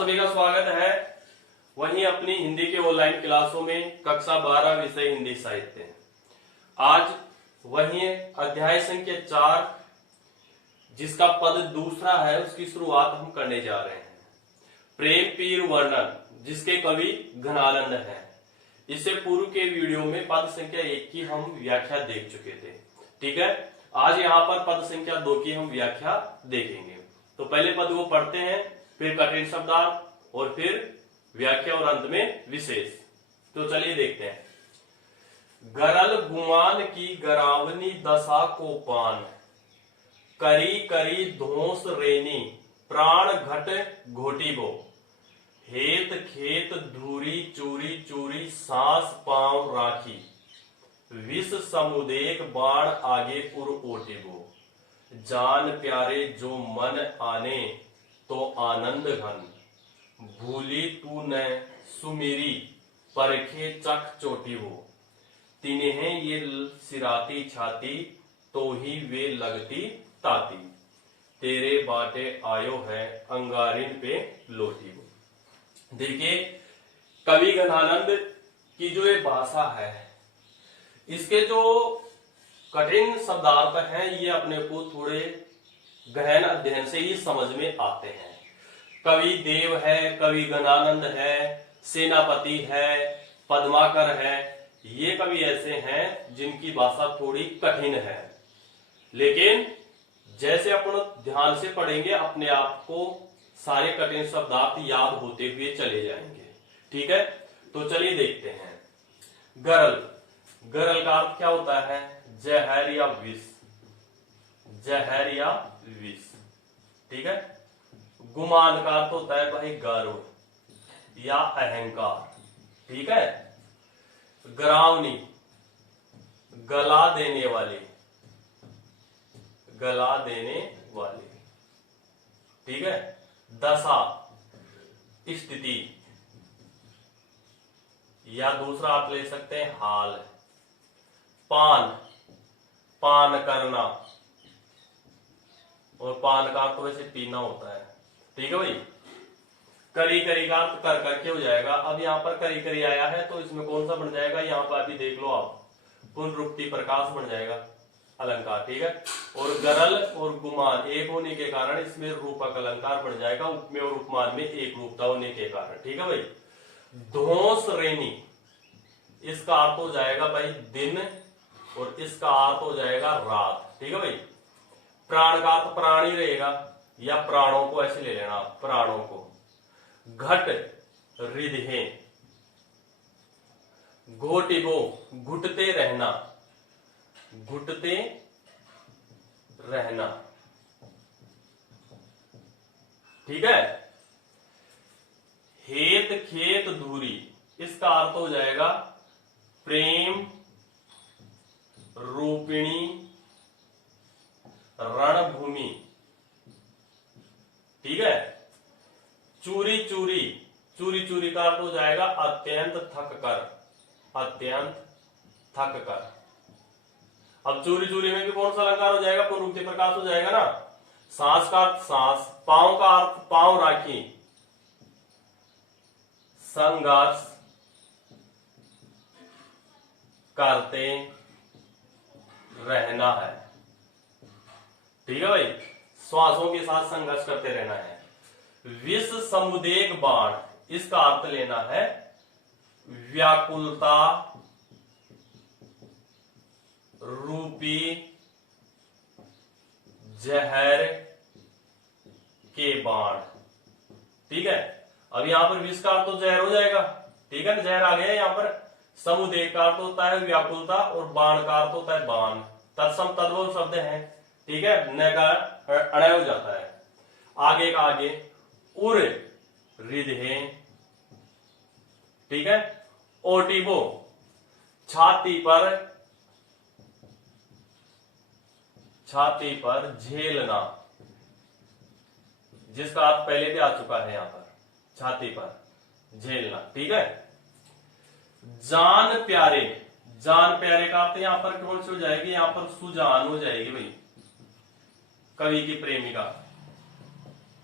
सभी का स्वागत है वहीं अपनी हिंदी के ऑनलाइन क्लासों में कक्षा 12 विषय हिंदी साहित्य। आज वहीं अध्याय संख्या 4 जिसका पद दूसरा है उसकी शुरुआत हम करने जा रहे हैं। प्रेम पीर वर्णन जिसके कवि घनानंद हैं। इससे पूर्व के वीडियो में पद संख्या 1 की हम व्याख्या देख चुके थे। ठीक है, आज यहाँ पर पद संख्या 2 की हम व्याख्या देखेंगे। तो पहले पद को पढ़ते हैं, फिर कठिन शब्दार्थ और फिर व्याख्या और अंत में विशेष। तो चलिए देखते हैं। गरल गुमान की गरावनी दशा को पान, करी करी धोस रेनी प्राण घट घोटीबो, हेत खेत धूरी चूरी चूरी सांस पांव राखी, विष समुदेक बाण आगे उर ओटिबो, जान प्यारे जो मन आने तो आनंद घन, भूली तू न सुमिरी परखे चख चोटी हो, तिन्हें ये सिराती छाती तो ही वे लगती ताती, तेरे बाटे आयो है अंगारिन पे लोटी हो। देखिए कवि घनानंद की जो ये भाषा है, इसके जो कठिन शब्दार्थ हैं ये अपने को थोड़े गहन अध्ययन से ही समझ में आते हैं। कवि देव है, कवि घनानंद है, सेनापति है, पद्माकर है, ये कवि ऐसे हैं जिनकी भाषा थोड़ी कठिन है, लेकिन जैसे अपन ध्यान से पढ़ेंगे अपने आप को सारे कठिन शब्दार्थ याद होते हुए चले जाएंगे। ठीक है, तो चलिए देखते हैं। गरल, गरल का अर्थ क्या होता है? जहर या विष, जहर या विष। ठीक है। गुमान का अर्थ होता है भाई गर्व या अहंकार। ठीक है। गरावनी, गला देने वाले, गला देने वाले। ठीक है। दशा, स्थिति या दूसरा आप ले सकते हैं हाल। पान, पान करना, और पान का अर्थ तो वैसे पीना होता है। ठीक है भाई। करी करी का अर्थ कर करके हो जाएगा। अब यहाँ पर करी करी आया है तो इसमें कौन सा बन जाएगा? यहाँ पर अभी देख लो आप, पुनरुक्ति प्रकाश बन जाएगा अलंकार। ठीक है। और गरल और गुमान एक होने के कारण इसमें रूपक अलंकार बन जाएगा, उपमेय और उपमान में एक रूपता होने के कारण। ठीक है भाई। धोस रेनी, इसका अर्थ हो जाएगा भाई दिन और इसका अर्थ हो जाएगा रात। ठीक है भाई। प्राण का अर्थ प्राणी रहेगा या प्राणों को ऐसे ले लेना, प्राणों को। घट, रिधे। घोटिबो, घुटते रहना, घुटते रहना। ठीक है। हेत खेत धूरी, इसका अर्थ हो जाएगा प्रेम रूपिणी रणभूमि। ठीक है। चूरी चूरी, चूरी चूरी का अर्थ हो जाएगा अत्यंत थक कर, अत्यंत थक कर। अब चूरी चूरी में भी कौन सा अलंकार हो जाएगा? पुनरुक्ति प्रकाश हो जाएगा ना। सांस का अर्थ सांस, पांव का अर्थ पांव राखी, संघर्ष करते रहना है। ठीक है भाई। श्वासों के साथ संघर्ष करते रहना है। विष समुदेक बाण, इसका अर्थ लेना है व्याकुलता रूपी जहर के बाण। ठीक है। अब यहां पर विष का अर्थ तो जहर हो जाएगा। ठीक है ना, जहर आ गया। यहां पर समुदेक का अर्थ होता है व्याकुलता और बाण का अर्थ होता है बाण। तत्सम तद्भव शब्द है। ठीक है। न का अड़य हो जाता है। आगे का आगे उर रिधे। ठीक है। ओटिबो, छाती पर, छाती पर झेलना, जिसका अर्थ पहले भी आ चुका है यहां पर, छाती पर झेलना। ठीक है। जान प्यारे, जान प्यारे का अर्थ यहां पर कौन सी हो जाएगी? यहां पर सुजान हो जाएगी भाई, कवि की प्रेमिका।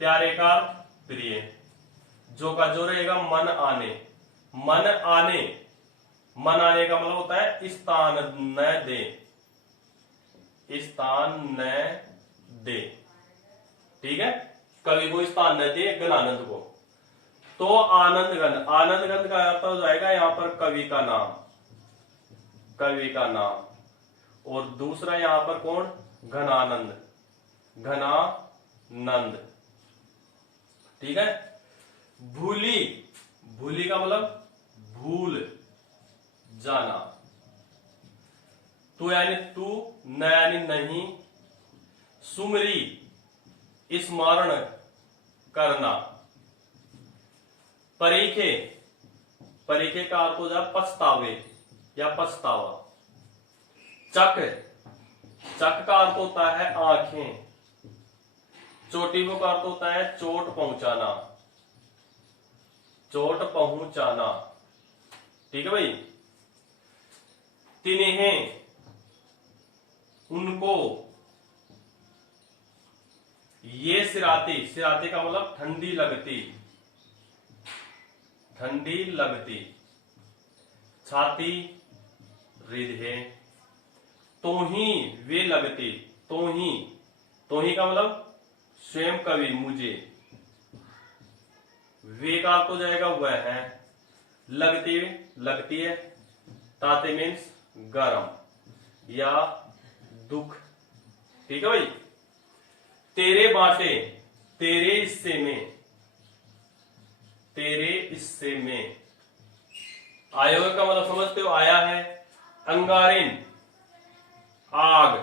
प्यारे का प्रिय। जो का जो रहेगा मन आने, मन आने, मन आने का मतलब होता है स्थान न दे, स्थान न दे, ठीक है, कवि को स्थान न दे गणानंद को। तो आनंद गंध, आनंद गंध का अर्थ हो जाएगा यहां पर कवि का नाम, कवि का नाम। और दूसरा यहां पर कौन, घनानंद, घनानंद, ठीक है। भूली, भूली का मतलब भूल जाना, तू यानी तू, न यानी नहीं, सुमरी स्मरण करना, परीखे, परीखे का अर्थ हो जाए पछतावे या पछतावा, चक, चक का अर्थ होता है आंखें, चोटियों का अर्थ होता है चोट पहुंचाना, चोट पहुंचाना, ठीक है भाई। तिन्हें, उनको, ये सिराती, सिराती का मतलब ठंडी लगती, ठंडी लगती, छाती हृदय, तो ही वे लगती, तो ही का मतलब स्वयं कवि मुझे, वे का तो जाएगा वह है, लगती, लगती है, ताते मीन्स गरम या दुख, ठीक है भाई। तेरे बाटे, तेरे हिस्से में, तेरे हिस्से में, आयोग का मतलब समझते हो, आया है, अंगारिन आग,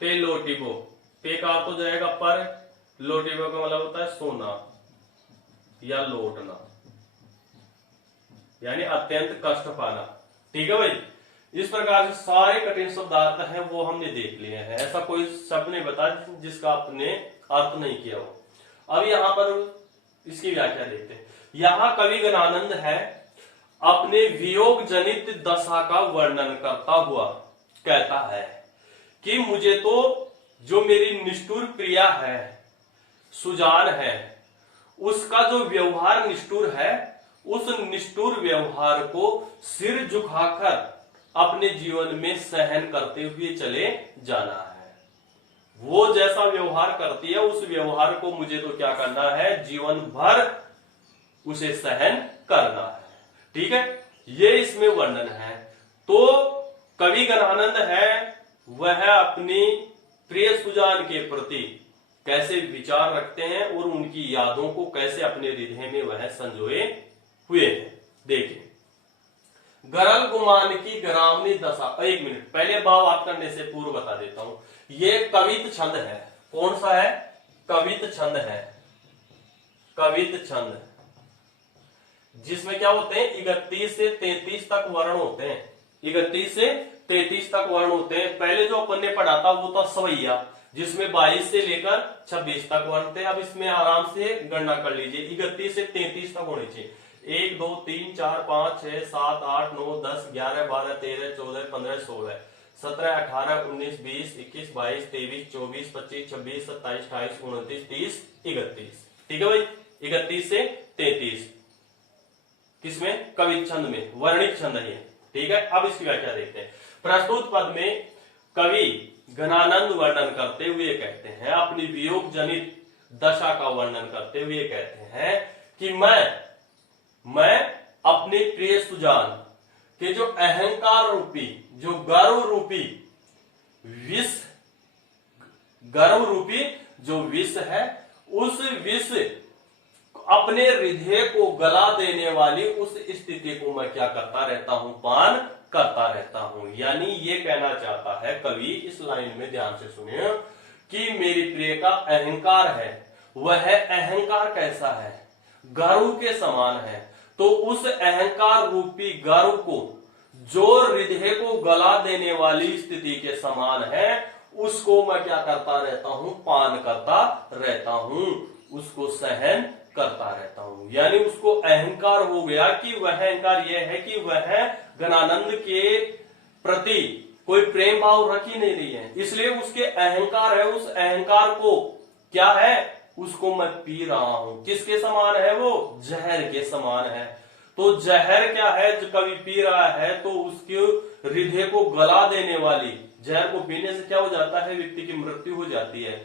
पे लोटिबो, पे का तो जाएगा पर, लोटिबो का मतलब होता है सोना या लौटना, यानी अत्यंत कष्ट पाना, ठीक है भाई। इस प्रकार से सारे कठिन शब्दार्थ हैं वो हमने देख लिए हैं, ऐसा कोई शब्द नहीं बता जिसका आपने अर्थ नहीं किया हो। अब यहां पर इसकी व्याख्या देखते हैं। यहां कवि गणानंद है अपने वियोग जनित दशा का वर्णन करता हुआ कहता है कि मुझे तो जो मेरी निष्ठुर प्रिया है, सुजान है, उसका जो व्यवहार निष्ठुर है, उस निष्ठुर व्यवहार को सिर झुकाकर अपने जीवन में सहन करते हुए चले जाना है। वो जैसा व्यवहार करती है उस व्यवहार को मुझे तो क्या करना है, जीवन भर उसे सहन करना है, ठीक है। ये इसमें वर्णन है। तो कवि गणानंद है वह अपनी प्रिय सुजान के प्रति कैसे विचार रखते हैं और उनकी यादों को कैसे अपने हृदय में वह संजोए हुए हैं। देखिए, गरल गुमान की गरावनी दशा, एक मिनट पहले भावार्थ करने से पूर्व बता देता हूं, ये कवित छंद है। कौन सा है? कवित छंद है, कवित छंद, जिसमें क्या होते हैं 31 से 33 तक वर्ण होते हैं, 31 से 33 तक वर्ण होते हैं। पहले जो अपन ने पढ़ा था वो था सवैया, जिसमें 22 से लेकर 26 तक वर्ण थे। अब इसमें आराम से गणना कर लीजिए, 31 से 33 तक होने चाहिए। 1 2 3 4 5 6 7 8 9 10 11 12 13 14 15 16 17 18 19 20 21 22 23 24 25 26 27 28 29 30 31, ठीक है भाई। 31 से 33 किसमें? कवित छंद में, वर्णिक छंद है, ठीक है। अब इसकी व्याख्या देखते हैं। प्रस्तुत पद में कवि घनानंद वर्णन करते हुए कहते हैं, अपनी वियोग जनित दशा का वर्णन करते हुए कहते हैं कि मैं अपने प्रिय सुजान के जो अहंकार रूपी, जो गर्व रूपी विष, गर्व रूपी जो विष है, उस विष अपने हृदय को गला देने वाली उस स्थिति को मैं क्या करता रहता हूं? पान करता रहता हूं। यानी ये कहना चाहता है कवि, इस लाइन में ध्यान से सुनिए, कि मेरी प्रिय का अहंकार है, वह अहंकार कैसा है? गर्व के समान है। तो उस अहंकार रूपी गर्व को, जो हृदय को गला देने वाली स्थिति के समान है, उसको मैं क्या करता रहता हूं? पान करता रहता हूं, उसको सहन करता रहता हूं। यानी उसको अहंकार हो गया कि वह अहंकार यह है कि वह घनानंद के प्रति कोई प्रेम भाव रख ही नहीं रही है, इसलिए उसके अहंकार है, उस अहंकार को क्या है? उसको मैं पी रहा हूं। किसके समान है वो? जहर के समान है। तो जहर क्या है? जो कभी पी रहा है तो उसके हृदय को गला देने वाली जहर को पीने से क्या हो जाता है? व्यक्ति की मृत्यु हो जाती है।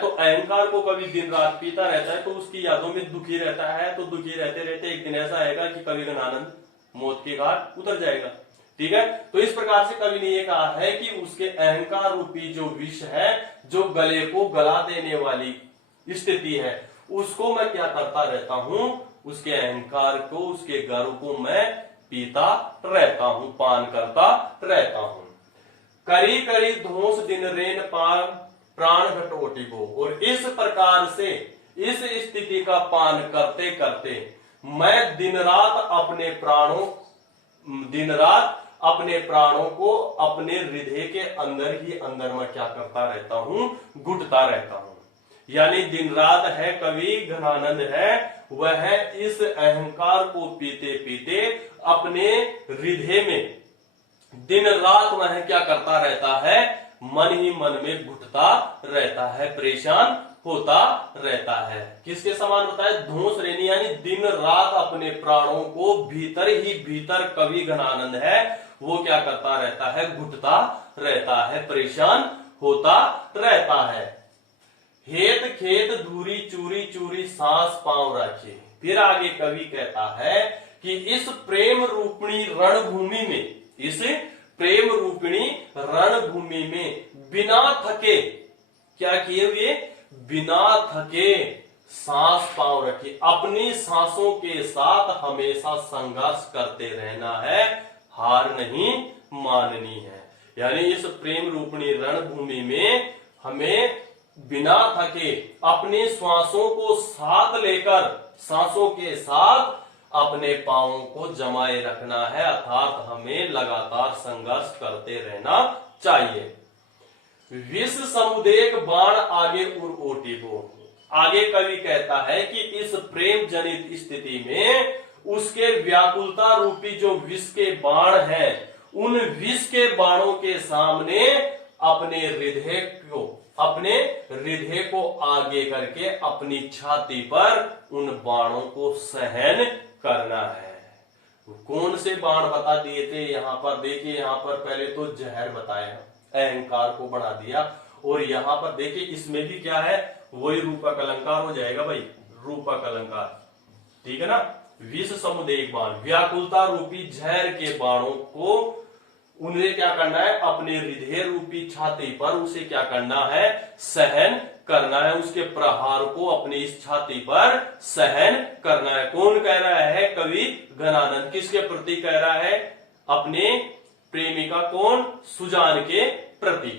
तो अहंकार को कभी दिन रात पीता रहता है तो उसकी यादों में दुखी रहता है। तो दुखी रहते रहते एक दिन ऐसा आएगा कि कवि घनानंद मौत के घाट उतर जाएगा। ठीक है, तो इस प्रकार से कवि ने ये कहा है कि उसके अहंकार रूपी जो विष है, जो गले को गला देने वाली स्थिति है, उसको मैं क्या करता रहता हूं? उसके अहंकार को, उसके गर्व को मैं पीता रहता हूं, पान करता रहता हूं। करी करी धोस दिन रेन पान प्राण घटोटी को। और इस प्रकार से इस स्थिति का पान करते करते मैं दिन रात अपने प्राणों को अपने हृदय के अंदर ही अंदर में क्या करता रहता हूं? घुटता रहता हूं। यानी दिन रात है कवि घनानंद है, वह इस अहंकार को पीते पीते अपने हृदय में दिन रात वह क्या करता रहता है? मन ही मन में घुटता रहता है, परेशान होता रहता है। किसके समान होता है? धोस रेनी, यानी दिन रात अपने प्राणों को भीतर ही भीतर कवि घनानंद है वो क्या करता रहता है? घुटता रहता है, परेशान होता रहता है। हेत खेत धूरी चूरी चूरी सांस पांव रखे। फिर आगे कवि कहता है कि इस प्रेम रूपिणी रणभूमि में, इस प्रेम रूपिणी रणभूमि में बिना थके क्या किए हुए? बिना थके सांस पांव रखे। अपनी सांसों के साथ हमेशा संघर्ष करते रहना है, हार नहीं माननी है। यानी इस प्रेम रूपिणी रणभूमि में हमें बिना थके अपने श्वासों को साथ लेकर, सांसों के साथ अपने पांवों को जमाए रखना है, अर्थात हमें लगातार संघर्ष करते रहना चाहिए। विष समुदेक बाण आगे उर ओटी को। आगे कवि कहता है कि इस प्रेम जनित स्थिति में उसके व्याकुलता रूपी जो विष के बाण हैं, उन विष के बाणों के सामने अपने हृदय को आगे करके अपनी छाती पर उन बाणों को सहन करना है। कौन से बाण बता दिए थे यहाँ पर? देखिए यहाँ पर पहले तो जहर बताया, अहंकार को बढ़ा दिया, और यहाँ पर देखिए इसमें भी क्या है? वही रूपक अलंकार हो जाएगा भाई, रूपक अलंकार। ठीक है ना? विष समुदेय बाण, व्याकुलता रूपी जहर के बाणों को उन्हें क्या करना है? अपने हृदय रूपी छाती पर उसे क्या करना है? सहन करना है। उसके प्रहार को अपनी इस छाती पर सहन करना है। कौन कह रहा है? कवि घनानंद। किसके प्रति कह रहा है? अपने प्रेमिका कौन? सुजान के प्रति।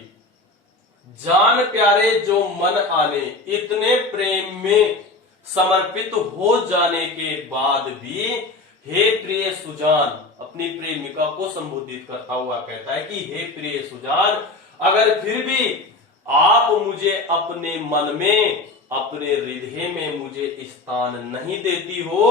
जान प्यारे जो मन आने, इतने प्रेम में समर्पित हो जाने के बाद भी हे प्रिय सुजान, अपनी प्रेमिका को संबोधित करता हुआ कहता है कि हे प्रिय सुजान, अगर फिर भी आप मुझे अपने मन में, अपने हृदय में मुझे स्थान नहीं देती हो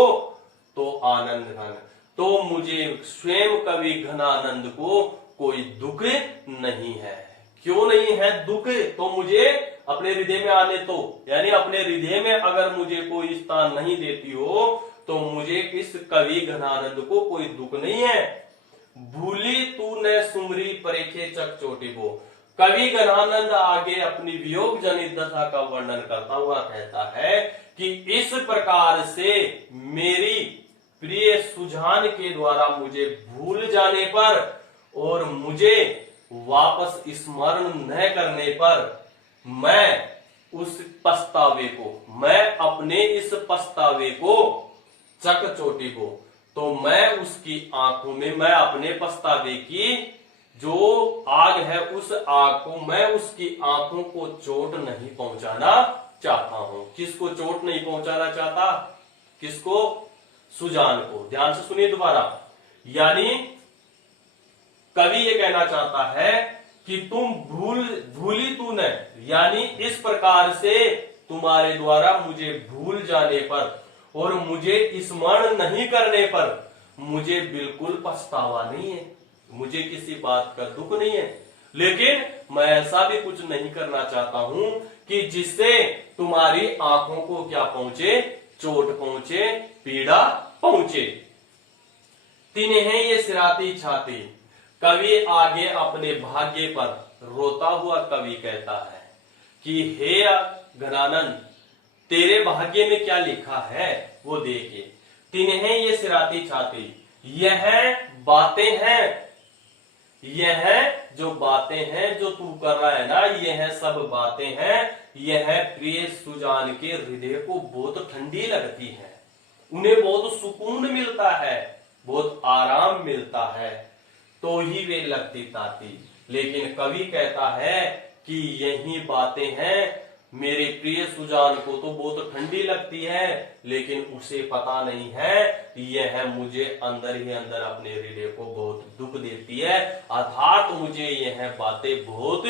तो आनंद घन, तो मुझे स्वयं कवि घनानंद को कोई दुख नहीं है। क्यों नहीं है दुख? तो मुझे अपने हृदय में आने तो, यानी अपने हृदय में अगर मुझे कोई स्थान नहीं देती हो तो मुझे इस कवि घनानंद को कोई दुख नहीं है। भूली तूने सुमरी परेखे चक चोटी को। कवि घनानंद आगे अपनी वियोग जनित दशा का वर्णन करता हुआ कहता है कि इस प्रकार से मेरी प्रिय सुजान के द्वारा मुझे भूल जाने पर और मुझे वापस स्मरण न करने पर मैं उस पछतावे को, मैं अपने इस पछतावे को, चक चोटी को, तो मैं उसकी आंखों में, मैं अपने पछतावे की जो आग है उस आग को, मैं उसकी आंखों को चोट नहीं पहुंचाना चाहता हूं। किसको चोट नहीं पहुंचाना चाहता? किसको? सुजान को। ध्यान से सुनिए दोबारा। यानी कवि ये कहना चाहता है कि तुम भूली तूने, यानी इस प्रकार से तुम्हारे द्वारा मुझे भूल जाने पर और मुझे स्मरण नहीं करने पर मुझे बिल्कुल पछतावा नहीं है, मुझे किसी बात का दुख नहीं है, लेकिन मैं ऐसा भी कुछ नहीं करना चाहता हूं कि जिससे तुम्हारी आंखों को क्या पहुंचे, चोट पहुंचे, पीड़ा पहुंचे। तिन्हें ये सिराती छाती। कवि आगे अपने भाग्य पर रोता हुआ कवि कहता है कि हे घनानंद, तेरे भाग्य में क्या लिखा है वो देखिए। तिन्हें ये सिराती छाती, यह बातें हैं, यह जो बातें हैं जो तू कर रहा है ना, यह सब बातें हैं, यह प्रिय सुजान के हृदय को बहुत ठंडी लगती है, उन्हें बहुत सुकून मिलता है, बहुत आराम मिलता है, तो ही वे लगती ताती। लेकिन कवि कहता है कि यही बातें हैं मेरे प्रिय सुजान को तो बहुत ठंडी लगती है, लेकिन उसे पता नहीं है यह मुझे अंदर ही अंदर अपने हृदय को बहुत दुख देती है, अर्थात मुझे यह बातें बहुत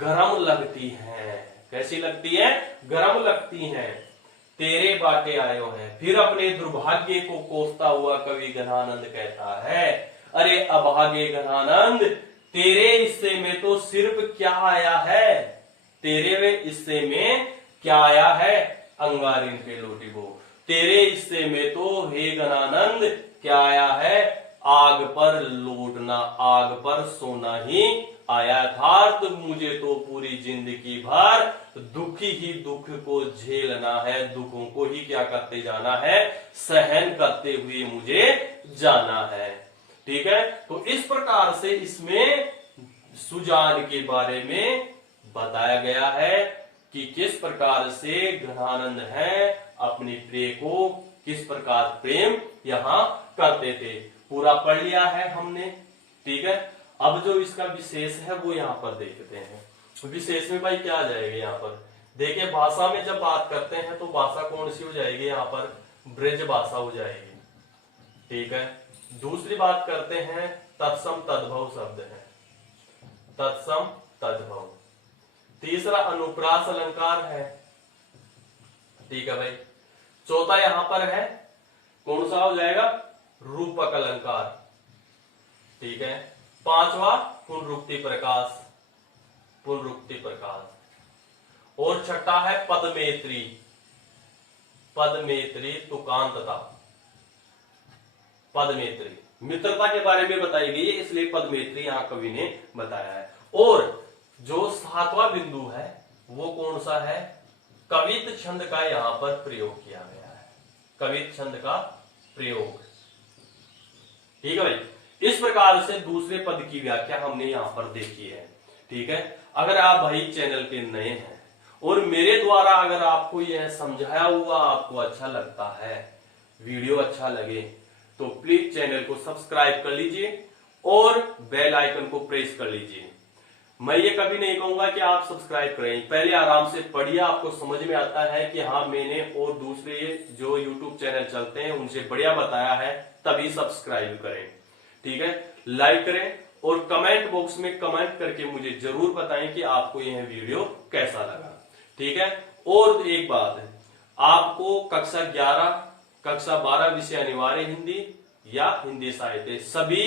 गर्म लगती हैं। कैसी लगती है? गर्म लगती हैं। तेरे बाटे आयो है। फिर अपने दुर्भाग्य को कोसता हुआ कवि घनानंद कहता है, अरे अभागे घनानंद, तेरे हिस्से में तो सिर्फ क्या आया है, तेरे हिस्से में क्या आया है, अंगारिन पे लोटी वो। तेरे हिस्से में तो हे घनानंद क्या आया है, आग पर लौटना, आग पर सोना ही आया था। तो मुझे तो पूरी जिंदगी भर दुखी ही दुख को झेलना है, दुखों को ही क्या करते जाना है, सहन करते हुए मुझे जाना है। ठीक है, तो इस प्रकार से इसमें सुजान के बारे में बताया गया है कि किस प्रकार से घनानंद है अपनी प्रिय को किस प्रकार प्रेम यहां करते थे। पूरा पढ़ लिया है हमने। ठीक है, अब जो इसका विशेष है वो यहाँ पर देखते हैं। विशेष में भाई क्या आ जाएगा यहाँ पर, देखिए भाषा में जब बात करते हैं तो भाषा कौन सी हो जाएगी, यहाँ पर ब्रज भाषा हो जाएगी। ठीक है, दूसरी बात करते हैं तत्सम तद्भव शब्द है, तत्सम तद्भव। तीसरा अनुप्रास अलंकार है। ठीक है भाई, चौथा यहां पर है कौन सा हो जाएगा, रूपक अलंकार। ठीक है, पांचवा पुनरुक्ति प्रकाश, पुनरुक्ति प्रकाश। और छठा है पदमेत्री, पदमेत्री तुकांतता। पदमेत्री मित्रता के बारे में बताई गई है, इसलिए पदमेत्री यहां कवि ने बताया है। और जो सातवां बिंदु है वो कौन सा है, कवित छंद का यहां पर प्रयोग किया गया है, कवित छंद का प्रयोग। ठीक है भाई, इस प्रकार से दूसरे पद की व्याख्या हमने यहां पर देखी है। ठीक है, अगर आप भाई चैनल पे नए हैं और मेरे द्वारा अगर आपको यह समझाया हुआ आपको अच्छा लगता है, वीडियो अच्छा लगे, तो प्लीज चैनल को सब्सक्राइब कर लीजिए और बेल आइकन को प्रेस कर लीजिए। मैं ये कभी नहीं कहूंगा कि आप सब्सक्राइब करें, पहले आराम से पढ़िए, आपको समझ में आता है कि हाँ मैंने और दूसरे जो यूट्यूब चैनल चलते हैं उनसे बढ़िया बताया है, तभी सब्सक्राइब करें। ठीक है, लाइक करें और कमेंट बॉक्स में कमेंट करके मुझे जरूर बताएं कि आपको यह वीडियो कैसा लगा। ठीक है, और एक बात है, आपको कक्षा 11 कक्षा 12 विषय अनिवार्य हिंदी या हिंदी साहित्य सभी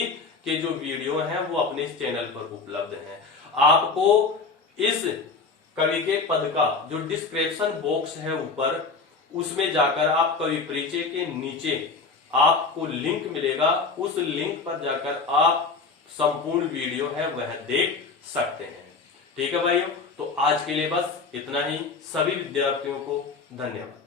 के जो वीडियो हैं वो अपने इस चैनल पर उपलब्ध हैं। आपको इस कवि के पद का जो डिस्क्रिप्शन बॉक्स है ऊपर, उसमें जाकर आप कवि परिचय के नीचे आपको लिंक मिलेगा, उस लिंक पर जाकर आप संपूर्ण वीडियो है वह देख सकते हैं। ठीक है भाइयों, तो आज के लिए बस इतना ही। सभी विद्यार्थियों को धन्यवाद।